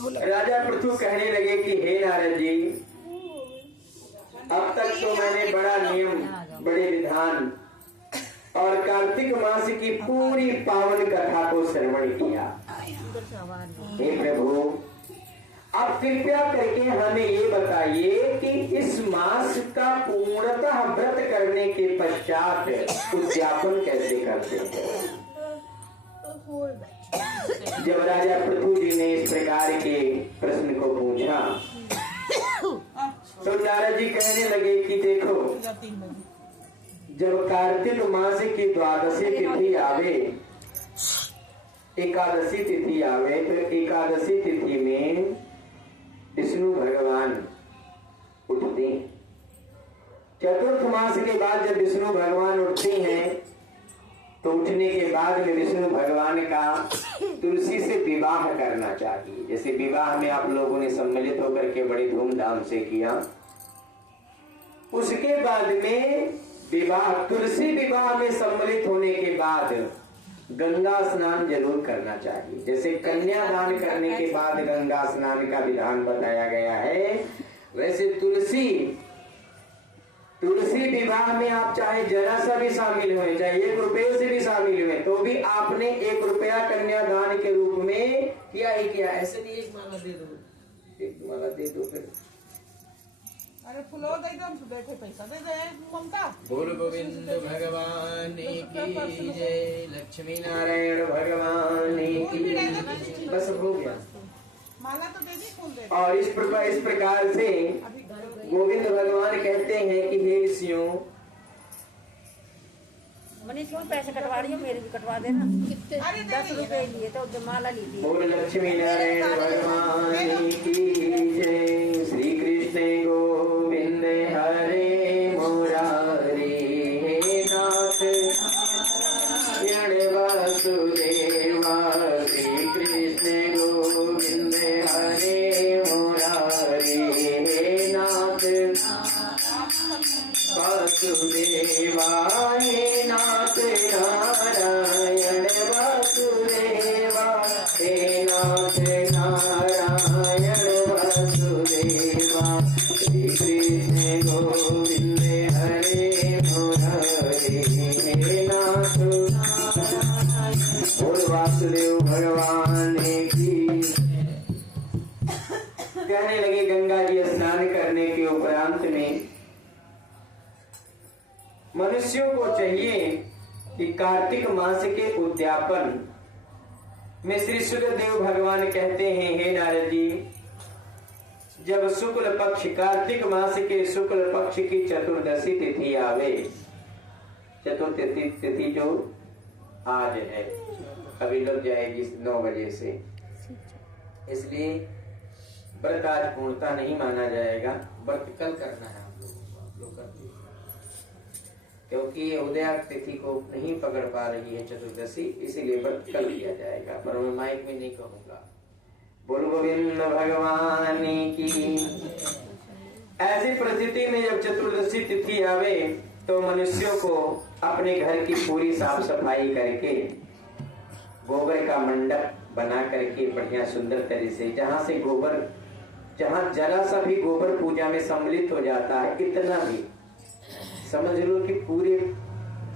राजा पृथु कहने लगे कि हे नारद जी, अब तक तो मैंने बड़ा नियम, बड़े विधान और कार्तिक मास की पूरी पावन कथा को श्रवण किया। हे प्रभु, अब कृपया करके हमें ये बताइए कि इस मास का पूर्णतः व्रत करने के पश्चात उद्यापन कैसे करते हैं। जब राजा पृथु जी ने इस प्रकार के प्रश्न को पूछा तो नारद जी कहने लगे कि देखो, जब कार्तिक मास की द्वादशी तिथि आवे, एकादशी तिथि आवे, तो एकादशी तिथि में विष्णु भगवान उठते हैं। चतुर्थ मास के बाद जब विष्णु भगवान उठते हैं तो उठने के बाद में विष्णु भगवान का तुलसी से विवाह करना चाहिए। जैसे विवाह में आप लोगों ने सम्मिलित होकर के बड़ी धूमधाम से किया, उसके बाद में विवाह, तुलसी विवाह में सम्मिलित होने के बाद गंगा स्नान जरूर करना चाहिए। जैसे कन्यादान करने के बाद गंगा स्नान का विधान बताया गया है, वैसे तुलसी विवाह में आप चाहे जरा सा भी शामिल हुए, चाहे 1 रुपये से भी शामिल हुए, तो भी आपने 1 रुपया कन्यादान के रूप में किया ही किया। ऐसे नहीं 1 माला दे दो, 1 माला दे दो, फिर अरे फुलो दे दो, बैठे पैसा दे दे ममता। बोल गोविंद भगवान की जय, लक्ष्मी नारायण भगवान की। बस हो गया, माला तो दे दी, फूल दे। और इस प्रकार से गोविंद भगवान कहते हैं कि हे ऋषियों, मनीष को पैसे कटवा रही हो, मेरे भी कटवा देना। 10 रुपए लिए तो माला ली थी। बोल लक्ष्मी नारायण भगवान की जय। श्री कृष्ण गोविंद हरे मुरारी, हे नाथ नारायण वासुदेवा। श्री कृष्ण गोविंद हरे मुरारी, हे नाथ वासुदेवा, हे नाथ नारायण वासुदेवा, हे नाथ नारायण वासुदेवा। श्री कृष्ण गोविंद हरे मुरारी, हे नाथ। बोल वासुदेव भगवान की। कहने लगे गंगा जी स्नान करने के उपरांत में मनुष्यों को चाहिए कि कार्तिक मास के उद्यापन में श्री सुखदेव भगवान कहते हैं, हे नारद जी, जब शुक्ल पक्ष, कार्तिक मास के शुक्ल पक्ष की चतुर्दशी तिथि आवे, चतुर्थी तिथि जो आज है, अभी लग जाएगी 9 बजे से, इसलिए व्रत आज पूर्णता नहीं माना जाएगा, व्रत कल करना है आप लोग करते हैं, क्योंकि उदया तिथि को नहीं पकड़ पा रही है चतुर्दशी, इसीलिए व्रत कल किया जाएगा, पर मैं माइक में नहीं कहूंगा। बोल गोविंद भगवान की। ऐसी परिस्थिति में जब चतुर्दशी तिथि आवे तो मनुष्यों को अपने घर की पूरी साफ सफाई करके गोबर का मंडप बना करके बढ़िया सुंदर तरह से, जहाँ जरा सा भी गोबर पूजा में सम्मिलित हो जाता है, इतना भी समझ लो कि पूरे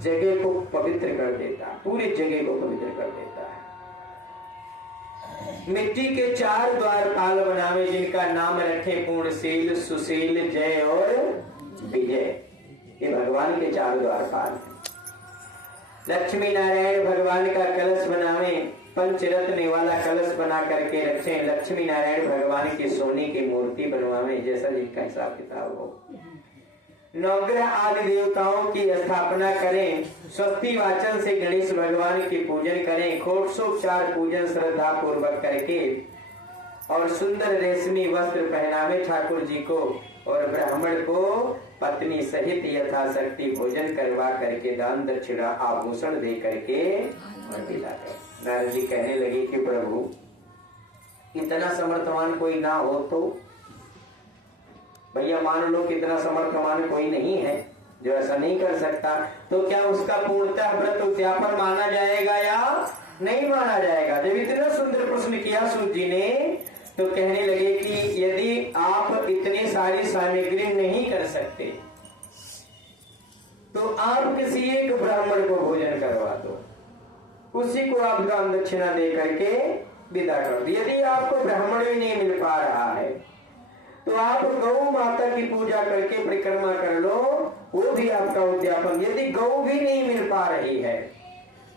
जगह को पवित्र कर देता है, पूरी जगह को पवित्र कर देता है। मिट्टी के 4 द्वारपाल बनावे, जिनका नाम रखे पूर्णशील, सुशील, जय और विजय। ये भगवान के 4 द्वारपाल हैं। लक्ष्मी नारायण भगवान का कलश बनावे, पंचरत्न वाला कलश बना करके रखे। लक्ष्मी नारायण भगवान की सोने की मूर्ति बनवावे, जैसा जिनका हिसाब किताब हो। नवग्रह आदि देवताओं की स्थापना करें। स्वस्ति वाचन से गणेश भगवान की पूजन करें। षोडशोपचार पूजन श्रद्धा पूर्वक करके और सुंदर रेशमी वस्त्र पहनावे ठाकुर जी को, और ब्राह्मण को पत्नी सहित यथाशक्ति भोजन करवा करके दान दक्षिणा आभूषण दे करके और विदा कर। नारद जी कहने लगे कि प्रभु, इतना समर्थवान कोई ना हो तो, भैया मान लो कि इतना समर्थवान कोई नहीं है जो ऐसा नहीं कर सकता, तो क्या उसका पूर्णतः व्रत उद्यापन माना जाएगा या नहीं माना जाएगा? जब इतना सुंदर प्रश्न किया सूत जी ने, तो कहने लगे कि यदि आप इतनी सारी सामग्री नहीं कर सकते तो आप किसी एक ब्राह्मण को भोजन करवा दो, उसी को आप दान दक्षिणा दे करके विदा कर दो। यदि आपको ब्राह्मण भी नहीं मिल पा रहा है तो आप गौ माता की पूजा करके परिक्रमा कर लो, वो भी आपका उद्यापन। यदि गौ भी नहीं मिल पा रही है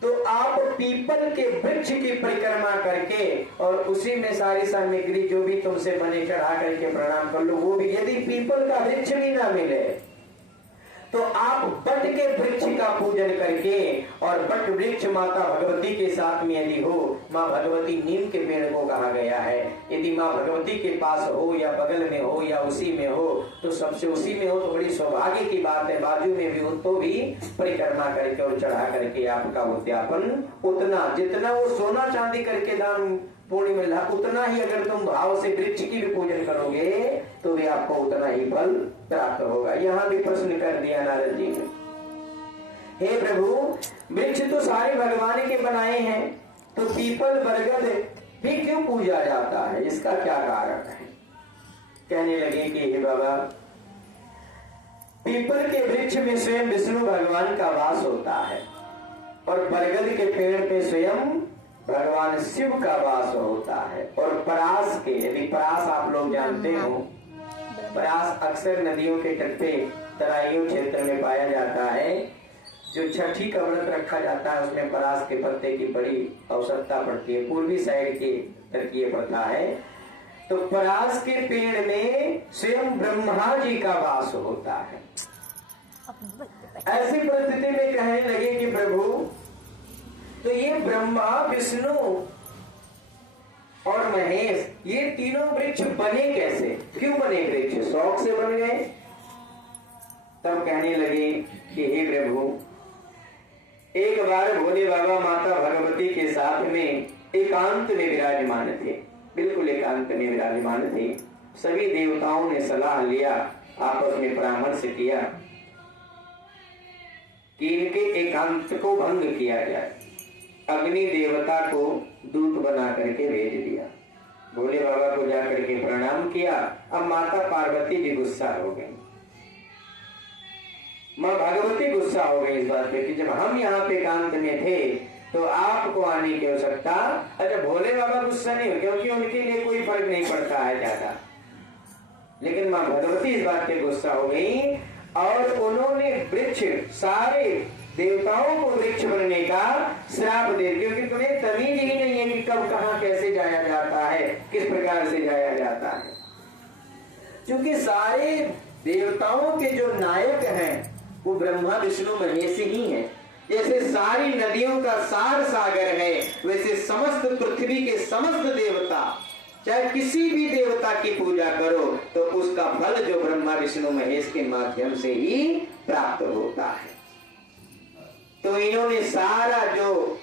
तो आप पीपल के वृक्ष की परिक्रमा करके और उसी में सारी सामग्री जो भी तुमसे बने चढ़ा करके प्रणाम कर लो, वो भी। यदि पीपल का वृक्ष भी ना मिले तो आप बट के वृक्ष का पूजन करके, और बट वृक्ष माता भगवती के साथ में यदि हो, माँ भगवती नीम के पेड़ को कहा गया है, यदि माँ भगवती के पास हो या बगल में हो या उसी में हो तो सबसे उसी में हो तो बड़ी सौभाग्य की बात है। बाजू में भी हो तो भी परिक्रमा करके और चढ़ा करके आपका उद्यापन उतना, जितना वो सोना चांदी करके दान पुण्य मिल रहा, उतना ही अगर तुम भाव से वृक्ष की भी पूजन करोगे तो भी आपको उतना ही फल प्राप्त होगा। यहाँ भी प्रश्न कर दिया नारद जी ने, हे प्रभु वृक्ष तो सारे भगवान के बनाए हैं, तो पीपल बरगद भी क्यों पूजा जाता है, इसका क्या कारण है? कहने लगे कि हे बाबा, पीपल के वृक्ष में स्वयं विष्णु भगवान का वास होता है और बरगद के पेड़ पे स्वयं भगवान शिव का वास होता है। और परास के, यदि परास आप लोग जानते हो, परास अक्सर नदियों के तट पे तराइयों क्षेत्र में पाया जाता है। जो छठी का व्रत रखा जाता है उसमें परास के पत्ते की बड़ी आवश्यकता पड़ती है, पूर्वी साइड की तर्कीय प्रथा है। तो परास के पेड़ में स्वयं ब्रह्मा जी का वास होता है। ऐसी परिस्थिति में कहने लगे कि प्रभु तो ये ब्रह्मा विष्णु और महेश ये तीनों वृक्ष बने कैसे, क्यों बने वृक्ष, शौक से बन गए? तब कहने लगे कि हे प्रभु, एक बार भोले बाबा माता भगवती के साथ में एकांत में विराजमान थे, बिल्कुल एकांत में विराजमान थे। सभी देवताओं ने सलाह लिया, आपस में परामर्श किया कि इनके एकांत को भंग किया जाए। अग्नि देवता को दूत बना करके भेज दिया, भोले बाबा को जाकर के प्रणाम किया। अब माता पार्वती जी गुस्सा हो गई, माँ भगवती गुस्सा हो गई इस बात पे कि जब हम यहाँ पे एकांत में थे तो आपको आने की आवश्यकता। अच्छा, भोले बाबा गुस्सा नहीं हो क्योंकि उनके लिए कोई फर्क नहीं पड़ता है ज्यादा, लेकिन माँ भगवती इस बात पे गुस्सा हो गई और उन्होंने वृक्ष, सारे देवताओं को वृक्ष बनने का श्राप दे दिया, क्योंकि तुम्हें तमीज ही नहीं है कि कब कहां कैसे जाया जाता है, किस प्रकार से जाया जाता है। क्योंकि सारे देवताओं के जो नायक हैं वो ब्रह्मा विष्णु महेश ही हैं। जैसे सारी नदियों का सार सागर है, वैसे समस्त पृथ्वी के समस्त देवता, चाहे किसी भी देवता की पूजा करो तो उसका फल जो ब्रह्मा विष्णु महेश के माध्यम से ही प्राप्त होता है। तो इन्होंने सारा जो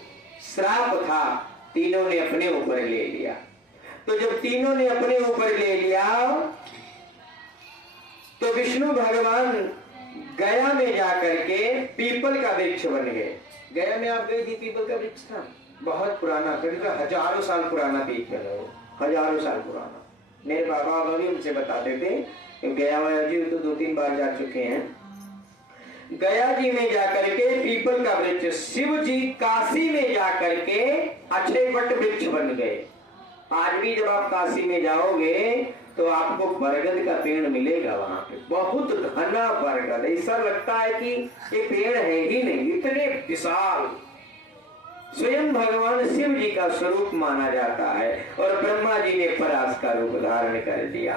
श्राप था तीनों ने अपने ऊपर ले लिया। तो जब तीनों ने अपने ऊपर ले लिया तो विष्णु भगवान गया में जाकर के पीपल का वृक्ष बन गए। गया में आप गए थी, पीपल का वृक्ष था, बहुत पुराना, करीब हजारों साल पुराना पीपल है, हजारों साल पुराना। मेरे पापा भी उनसे बताते थे, गया जी तो 2-3 बार जा चुके हैं। गया जी में जाकर के पीपल का वृक्ष, शिव जी काशी में जाकर के अक्षय वट वृक्ष बन गए। आज भी जब आप काशी में जाओगे तो आपको बरगद का पेड़ मिलेगा, वहां पे बहुत घना बरगद, ऐसा लगता है कि ये पेड़ है ही नहीं, इतने विशाल। स्वयं भगवान शिव जी का स्वरूप माना जाता है और ब्रह्मा जी ने परास का रूप धारण कर दिया।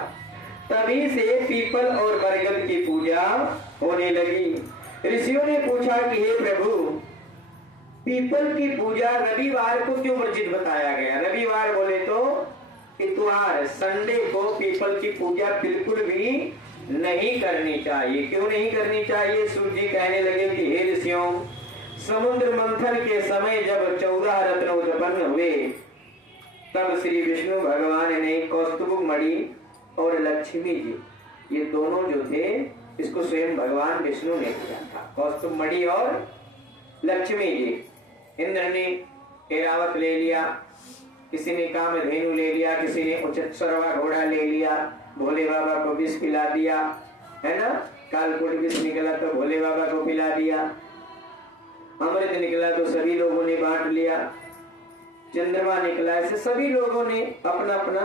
तभी से पीपल और बरगद की पूजा होने लगी। ऋषियों ने पूछा कि हे प्रभु, पीपल की पूजा रविवार को क्यों वर्जित बताया गया? रविवार बोले तो इतवार, संडे को पीपल की पूजा बिल्कुल भी नहीं करनी चाहिए। क्यों नहीं करनी चाहिए? सूर्य जी कहने लगे कि हे ऋषियों, समुद्र मंथन के समय जब 14 रत्न उत्पन्न हुए तब श्री विष्णु भगवान ने कौस्तुभ मणि और लक्ष्मी जी, ये दोनों जो थे, इसको स्वयं भगवान विष्णु ने किया था। कौस्तुभ मणि और लक्ष्मी जी, इंद्र ने एरावत ले लिया किसी ने कामधेनु ले लिया, किसी ने उचित सरवा घोड़ा ले लिया, भोले बाबा को विष पिला दिया, है ना। कालकूट विष निकला तो भोले बाबा को पिला दिया, अमृत निकला तो सभी लोगों ने बांट लिया, चंद्रमा निकला, ऐसे सभी लोगों ने अपना अपना।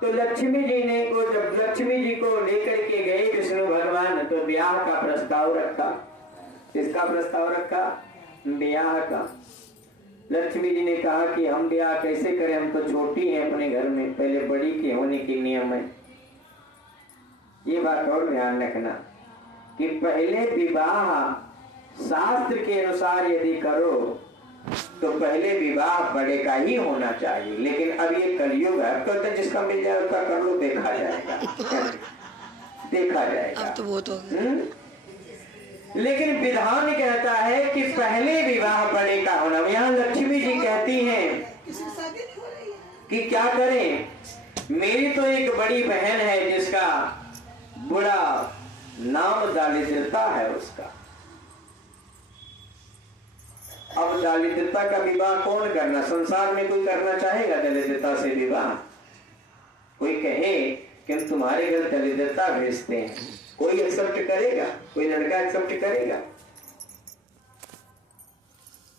तो लक्ष्मी जी ने को जब लक्ष्मी जी को लेकर के गए विष्णु भगवान, तो ब्याह का प्रस्ताव रखा। किसका प्रस्ताव रखा? ब्याह का। लक्ष्मी जी ने कहा कि हम ब्याह कैसे करें, हम तो छोटी हैं अपने घर में, पहले बड़ी के होने की नियम है। ये बात और ध्यान रखना कि पहले विवाह शास्त्र के अनुसार यदि करो तो पहले विवाह बड़े का ही होना चाहिए। लेकिन अब ये कलयुग है, अब तो जिसका मिल जाए उसका कर लो, देखा जाएगा देखा जाएगा। अब तो वो तो लेकिन विधान कहता है कि पहले विवाह बड़े का होना। यहाँ लक्ष्मी जी कहती हैं कि क्या करें, मेरी तो एक बड़ी बहन है जिसका बुरा नाम दारिद्रता है उसका। अब दारिद्रता का विवाह कौन करना? संसार में कोई करना चाहेगा दरिद्रता से विवाह? कोई कहे कि हम तुम्हारे घर दरिद्रता भेजते हैं, कोई एक्सेप्ट करेगा? कोई लड़का एक्सेप्ट करेगा?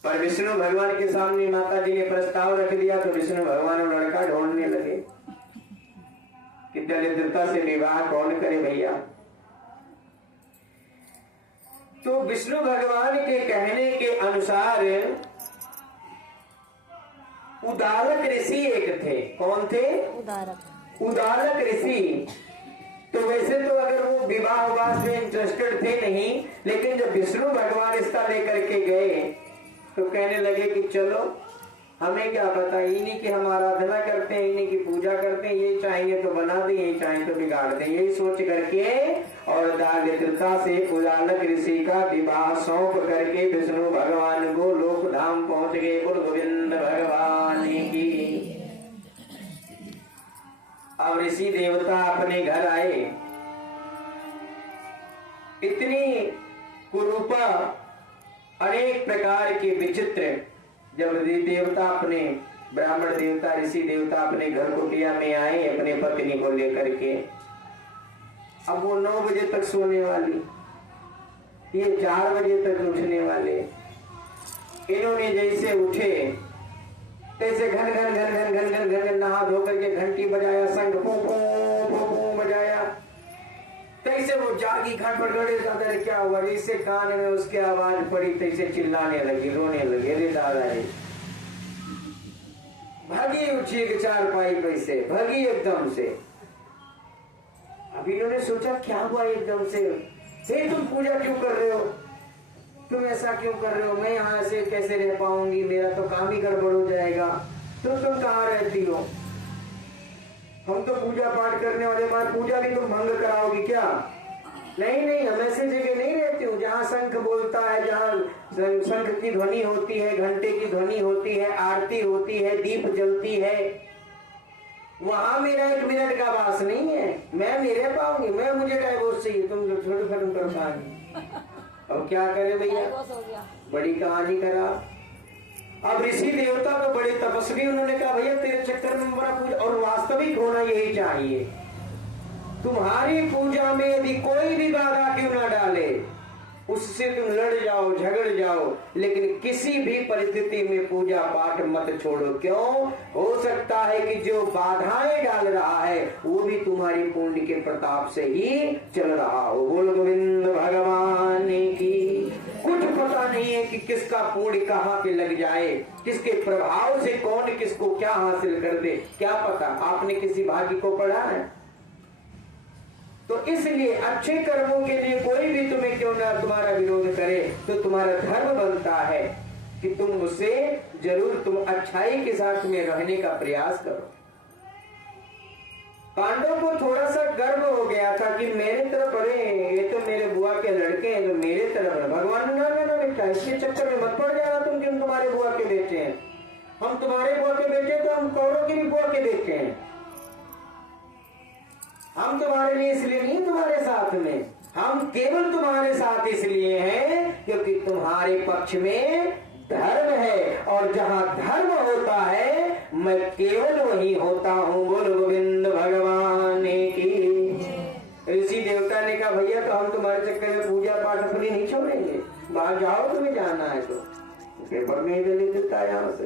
पर विष्णु भगवान के सामने माता जी ने प्रस्ताव रख दिया तो विष्णु भगवान लड़का ढूंढने लगे कि दरिद्रता से विवाह कौन करे भैया। तो विष्णु भगवान के कहने के अनुसार उदालक ऋषि एक थे। कौन थे? उदालक ऋषि। तो वैसे तो अगर वो विवाह वास में इंटरेस्टेड थे नहीं, लेकिन जब विष्णु भगवान इसका लेकर के गए तो कहने लगे कि चलो, हमें क्या पता, इन्हीं की हम आराधना करते हैं, इन्हीं की पूजा करते हैं, ये चाहेंगे तो बना दें, ये चाहें तो बिगाड़ दें। यही सोच करके और दारिद्रता से उदालक ऋषि का विवाह सौंप करके विष्णु भगवान को लोक धाम पहुंच गए। बोल गोविंद भगवान की। अब ऋषि देवता अपने घर आए। इतनी कुरूपा, अनेक प्रकार के विचित्र, जब देवता अपने ब्राह्मण देवता ऋषि देवता अपने घर कुटिया में आए अपने पत्नी को लेकर के, अब वो 9 बजे तक सोने वाली, ये 4 बजे तक उठने वाले। इन्होंने जैसे उठे तैसे घन घन घन घन घन घन घन नहा धो करके घंटी बजाया, शंख पू पू बजाया। तैसे वो जागी, खट पर गड़े जाते रहे, क्या हुआ? जैसे कान में उसके आवाज पड़ी तैसे चिल्लाने लगी, रोने लगी, अरे दादा रे। भागी उठी एक 4 पाई पैसे, भागी एकदम से। अब इन्होंने सोचा क्या हुआ एकदम से? हे तुम पूजा क्यों कर रहे हो? तुम ऐसा क्यों कर रहे हो? मैं यहाँ से कैसे रह पाऊंगी? मेरा तो काम ही गड़बड़ हो जाएगा। तो तुम कहाँ रहती हो? हम तो पूजा पाठ करने वाले, हमारी पूजा भी तुम भंग कराओगी क्या? नहीं नहीं, हम ऐसी जगह नहीं रहती हूँ जहाँ शंख बोलता है, जहाँ शंख की ध्वनि होती है, घंटे की ध्वनि होती है, आरती होती है, दीप जलती है। वहां मेरा 1 मिनट का वास नहीं है। मैं नहीं रह पाऊंगी, मुझे डाइवोर्स चाहिए। तुम छोटे खत्म कर पाएंगे। अब क्या करे भैया, बड़ी कहानी करा। अब ऋषि देवता तो बड़े तपस्वी, उन्होंने कहा भैया तेरे चक्कर में बड़ा पूजा, और वास्तविक होना यही चाहिए। तुम्हारी पूजा में यदि कोई भी बाधा क्यों ना डाले, उससे तुम लड़ जाओ, झगड़ जाओ, लेकिन किसी भी परिस्थिति में पूजा पाठ मत छोड़ो। क्यों? हो सकता है कि जो बाधाएं डाल रहा है वो भी तुम्हारी पुण्य के प्रताप से ही चल रहा हो। बोल गोविंद भगवान की। कुछ पता नहीं है कि किसका पुण्य कहाँ पे लग जाए, किसके प्रभाव से कौन किसको क्या हासिल कर दे, क्या पता। आपने किसी भाग्य को पढ़ा है? तो इसलिए अच्छे कर्मों के लिए कोई भी तुम्हें क्यों ना तुम्हारा विरोध करे, तो तुम्हारा धर्म बनता है कि तुम उससे जरूर तुम अच्छाई के साथ में रहने का प्रयास करो। पांडव को थोड़ा सा गर्व हो गया था कि मेरे तरफ, अरे ये तो मेरे बुआ के लड़के हैं, तो मेरे तरफ है। भगवान ना बेटा, इसके चक्कर में मत पड़ जाना तुम कि हम तुम्हारे बुआ के बेटे हैं। हम तुम्हारे बुआ के बेटे तो हम कौरव की भी बुआ के बेटे हैं। हम तुम्हारे लिए इसलिए नहीं तुम्हारे साथ में, हम केवल तुम्हारे साथ इसलिए हैं क्योंकि तुम्हारे पक्ष में धर्म है, और जहां धर्म होता है मैं केवल वही होता हूँ। बोल गोविंद भगवान की। ऋषि देवता ने कहा भैया तो हम तुम्हारे चक्कर में पूजा पाठ अपनी नहीं छोड़ेंगे, बाहर जाओ, तुम्हें जाना है तो पेपर में ही ले देता है यहां से।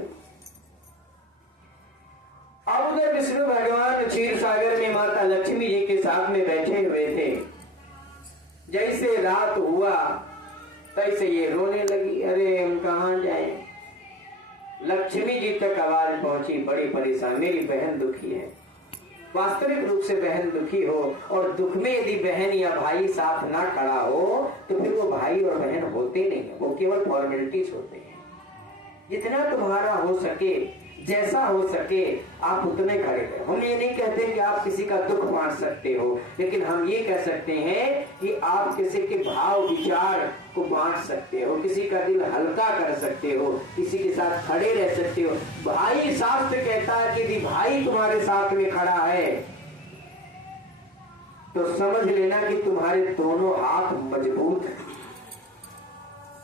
अब उधर विष्णु भगवान क्षीर सागर में माता लक्ष्मी जी के साथ में बैठे हुए थे। जैसे रात हुआ तैसे ये रोने लगी, अरे हम कहाँ जाएं। लक्ष्मी जी तक आवाज पहुंची, बड़ी परेशान, मेरी बहन दुखी है। वास्तविक रूप से बहन दुखी हो और दुख में यदि बहन या भाई साथ ना खड़ा हो तो फिर वो भाई और बहन होते नहीं, वो केवल फॉर्मेलिटीज होते हैं। जितना तुम्हारा हो सके, जैसा हो सके आप उतने खड़े रहो। हम ये नहीं कहते कि आप किसी का दुख बांट सकते हो, लेकिन हम ये कह सकते हैं कि आप किसी के भाव विचार को बांट सकते हो, किसी का दिल हल्का कर सकते हो, किसी के साथ खड़े रह सकते हो। भाई शास्त्र कहता है कि यदि भाई तुम्हारे साथ में खड़ा है तो समझ लेना कि तुम्हारे दोनों हाथ मजबूत हैं,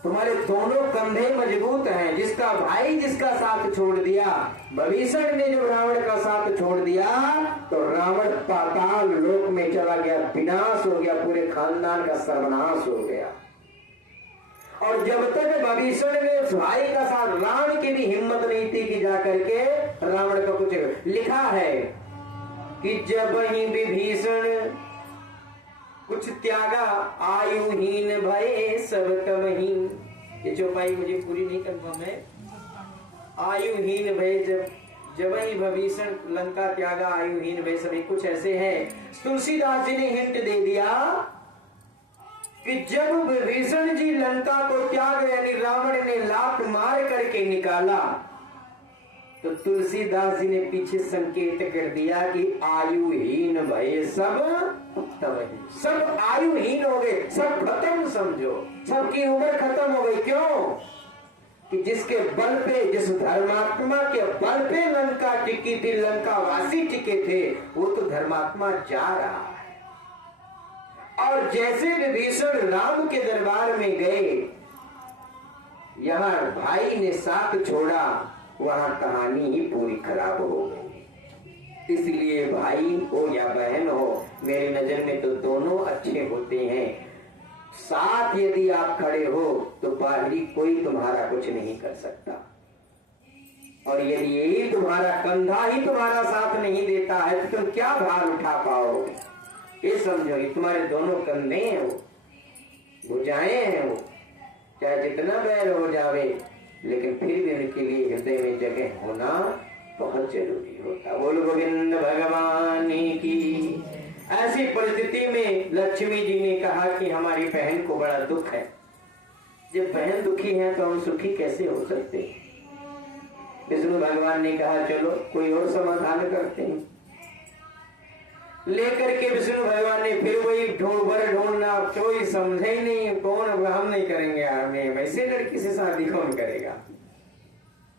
तुम्हारे दोनों कंधे मजबूत हैं। जिसका भाई जिसका साथ छोड़ दिया, विभीषण ने जो रावण का साथ छोड़ दिया तो रावण पाताल लोक में चला गया, विनाश हो गया, पूरे खानदान का सर्वनाश हो गया। और जब तक विभीषण ने उस भाई का साथ, रावण की भी हिम्मत नहीं थी कि जाकर के रावण का कुछ, लिखा है कि जब ही विभीषण कुछ त्यागा आयुहीन भये सब तमहीन। ये चौपाई मुझे पूरी नहीं कंफर्म है। आयुहीन भये जब ही विभीषण लंका त्यागा आयुहीन भये सभी, कुछ ऐसे है। तुलसीदास जी ने हिंट दे दिया कि जब विभीषण जी लंका को त्याग, यानी रावण ने लात मार करके निकाला, तो तुलसीदास जी ने पीछे संकेत कर दिया कि आयुहीन भये सब तमहीन। सब आयुहीन हो गए, सब खत्म, समझो सबकी उम्र खत्म हो गई। क्यों? कि जिसके बल पे, जिस धर्मात्मा के बल पे लंका टिकी थी, लंका वासी टिके थे, वो तो धर्मात्मा जा रहा है। और जैसे विभीषण राम के दरबार में गए, यहाँ भाई ने साथ छोड़ा, वहां कहानी ही पूरी खराब हो गई। इसलिए भाई हो या बहन हो, मेरी नजर में तो दोनों अच्छे होते हैं। साथ यदि आप खड़े हो तो बाहरी कोई तुम्हारा कुछ नहीं कर सकता। और यदि यही तुम्हारा कंधा ही तुम्हारा साथ नहीं देता है तो तुम क्या भार उठा पाओगे। ये समझो कि तुम्हारे दोनों कंधे हैं, वो भुजाएं हैं, वो चाहे जितना बैर हो जावे, लेकिन फिर भी उनके लिए हृदय में जगह होना बहुत जरूरी होता। बोलो गोविंद भगवान की। ऐसी परिस्थिति में लक्ष्मी जी ने कहा कि हमारी बहन को बड़ा दुख है। जब बहन दुखी है तो हम सुखी कैसे हो सकते हैं। विष्णु भगवान ने कहा चलो कोई और समाधान करते हैं। लेकर के विष्णु भगवान ने फिर वही ढूंढना, कोई समझे ही नहीं, कौन, हम नहीं करेंगे यार, मैं वैसे लड़की से शादी कौन करेगा।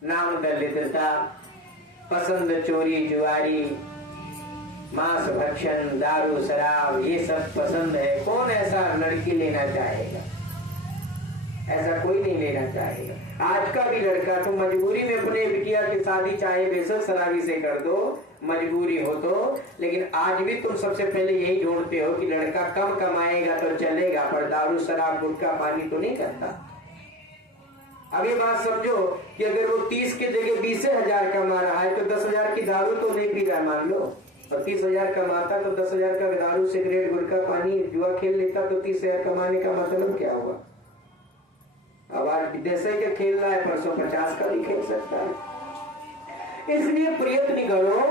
नाम दलितता, पसंद चोरी जुआरी, मांस भक्षण, दारू शराब, ये सब पसंद है। कौन ऐसा लड़की लेना चाहेगा? ऐसा कोई नहीं लेना चाहेगा। आज का भी लड़का तो मजबूरी में अपने बिटिया की शादी चाहे बेशक शराबी से कर दो, मजबूरी हो तो, लेकिन आज भी तुम सबसे पहले यही ढूंढते हो कि लड़का कम कमाएगा तो चलेगा, पर दारू शराब गुटखा पानी तो नहीं करता। अब ये बात समझो कि अगर वो 30 के जगह 20,000 कमा रहा है तो 10,000 की दारू तो नहीं पी रहा मान लो, और 30,000 कमाता तो 10,000 का दारू सिगरेट गुटखा पानी जुआ खेल लेता, तो 30,000 कमाने का मतलब क्या हुआ। अब आज जैसे के खेल रहा है, परसों 50 का भी खेल सकता है। इसलिए प्रयत्न करो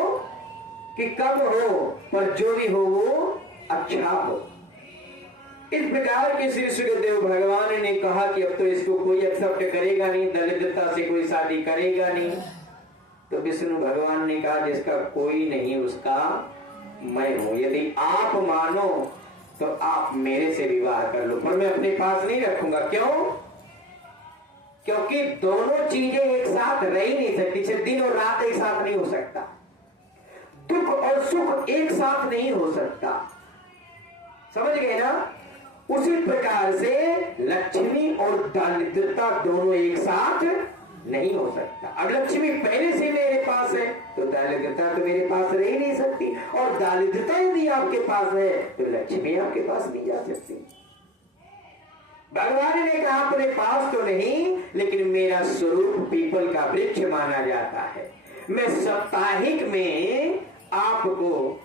कि कब हो, पर जो भी हो वो अच्छा हो। इस प्रकार के श्री सुखदेव भगवान ने कहा कि अब तो इसको कोई एक्सेप्ट करेगा नहीं, दलितता से कोई शादी करेगा नहीं। तो विष्णु भगवान ने कहा जिसका कोई नहीं उसका मैं हूं। यदि आप मानो तो आप मेरे से विवाह कर लो, पर मैं अपने पास नहीं रखूंगा। क्यों? क्योंकि दोनों चीजें एक साथ रह ही नहीं सकती। दिन और रात एक साथ नहीं हो सकता, दुख और सुख एक साथ नहीं हो सकता। समझ गए ना? उसी प्रकार से लक्ष्मी और दारिद्रता दोनों एक साथ नहीं हो सकता। अब लक्ष्मी पहले से मेरे पास है तो दारिद्रता तो मेरे पास रह ही नहीं सकती, और दारिद्रता यदि आपके पास है तो लक्ष्मी आपके पास नहीं जा सकती। भगवान ने कहा अपने पास तो नहीं, लेकिन मेरा स्वरूप पीपल का वृक्ष माना जाता है। मैं साप्ताहिक में आपको,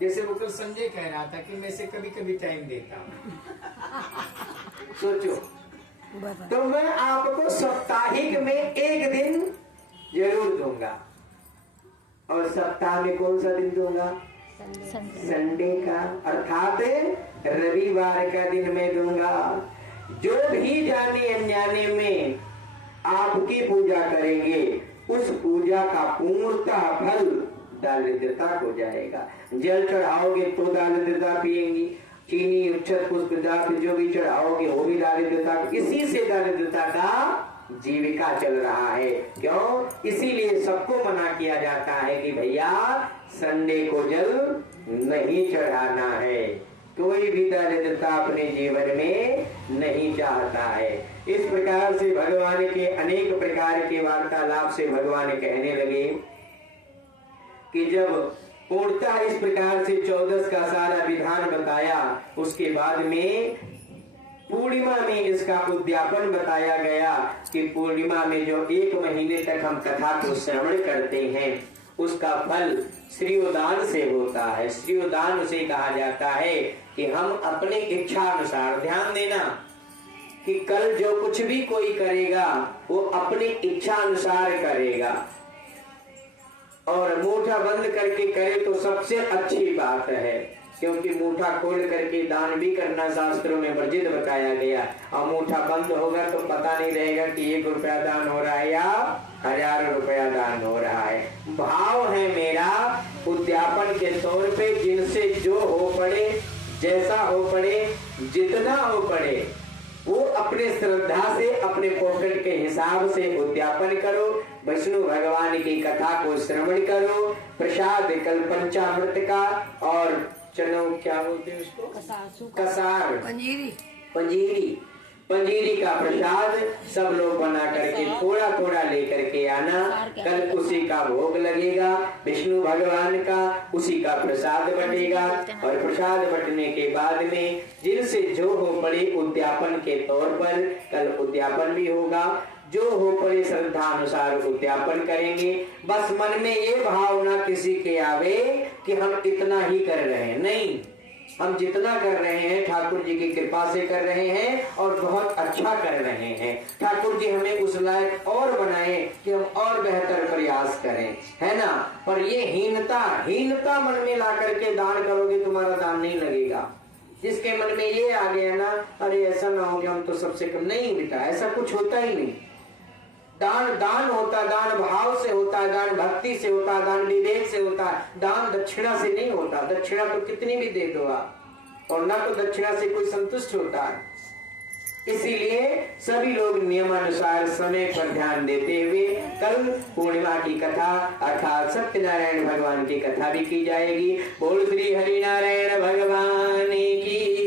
जैसे वो कल संजय कह रहा था कि मैं से कभी कभी टाइम देता हूं, सोचो, तो मैं आपको साप्ताहिक में एक दिन जरूर दूंगा। और सप्ताह में कौन सा दिन दूंगा? संडे का, अर्थात रविवार का दिन मैं दूंगा। जो भी जाने अनजाने में आपकी पूजा करेंगे उस पूजा का पूर्णतः फल दारिद्रता को जाएगा। जल चढ़ाओगे तो दारिद्रता पिएंगी, चीनी उच्छत पुष्प पदार्थ जो भी चढ़ाओगे वो भी दारिद्रता, इसी से दारिद्रता का जीविका चल रहा है। क्यों? इसीलिए सबको मना किया जाता है कि भैया संडे को जल नहीं चढ़ाना है। कोई भी दारिद्रता अपने जीवन में नहीं चाहता है। इस प्रकार से भगवान के अनेक प्रकार के वार्तालाप से भगवान कहने लगे कि जब पूर्णतः इस प्रकार से 14 का सारा विधान बताया, उसके बाद में पूर्णिमा में इसका उद्यापन बताया गया कि पूर्णिमा में जो 1 महीने तक हम कथा को श्रवण करते हैं उसका फल श्रीयोदान से होता है। श्रीयोदान उसे कहा जाता है कि हम अपने इच्छा अनुसार, ध्यान देना कि कल जो कुछ भी कोई करेगा वो अपनी इच्छा अनुसार करेगा, और मुठा बंद करके करे तो सबसे अच्छी बात है, क्योंकि मुठा खोल करके दान भी करना शास्त्रों में वर्जित बताया गया। और मुठा बंद होगा तो पता नहीं रहेगा कि 1 रुपया दान हो रहा है या 1000 रुपया दान हो रहा है। भाव है मेरा उद्यापन के तौर पे, जिनसे जो हो पड़े, जैसा हो पड़े, जितना हो पड़े, वो अपने श्रद्धा से अपने पॉकेट के हिसाब से उद्यापन करो। विष्णु भगवान की कथा को श्रवण करो। प्रसाद कल पंचामृत का और चनो, क्या बोलते हैं उसको, कसार, पंजीरी का प्रसाद सब लोग बना करके थोड़ा थोड़ा लेकर के आना। कल उसी का भोग लगेगा विष्णु भगवान का, उसी का प्रसाद बटेगा। और प्रसाद बटने के बाद में जिनसे जो हो पड़े उद्यापन के तौर पर कल उद्यापन भी होगा। जो हो पड़े श्रद्धा अनुसार उद्यापन करेंगे। बस मन में ये भावना किसी के आवे कि हम इतना ही कर रहे हैं, नहीं, हम जितना कर रहे हैं ठाकुर जी की कृपा से कर रहे हैं और बहुत अच्छा कर रहे हैं। ठाकुर जी हमें उस लायक और बनाए कि हम और बेहतर प्रयास करें, है ना। पर ये हीनता मन में ला करके दान करोगे, तुम्हारा दान नहीं लगेगा। जिसके मन में ये आ गया ना, अरे ऐसा ना हो गया हम तो सबसे कम, नहीं बेटा, ऐसा कुछ होता ही नहीं। दान होता, दान भाव से होता है, दान भक्ति से होता है, दान विवेक से होता है। दान दक्षिणा से नहीं होता। दक्षिणा तो कितनी भी दे दो आप, और ना तो दक्षिणा से कोई संतुष्ट होता है। इसीलिए सभी लोग नियमानुसार समय पर ध्यान देते हुए कल पूर्णिमा की कथा अर्थात सत्यनारायण भगवान की कथा भी की जाएगी। बोल श्री हरि नारायण भगवान की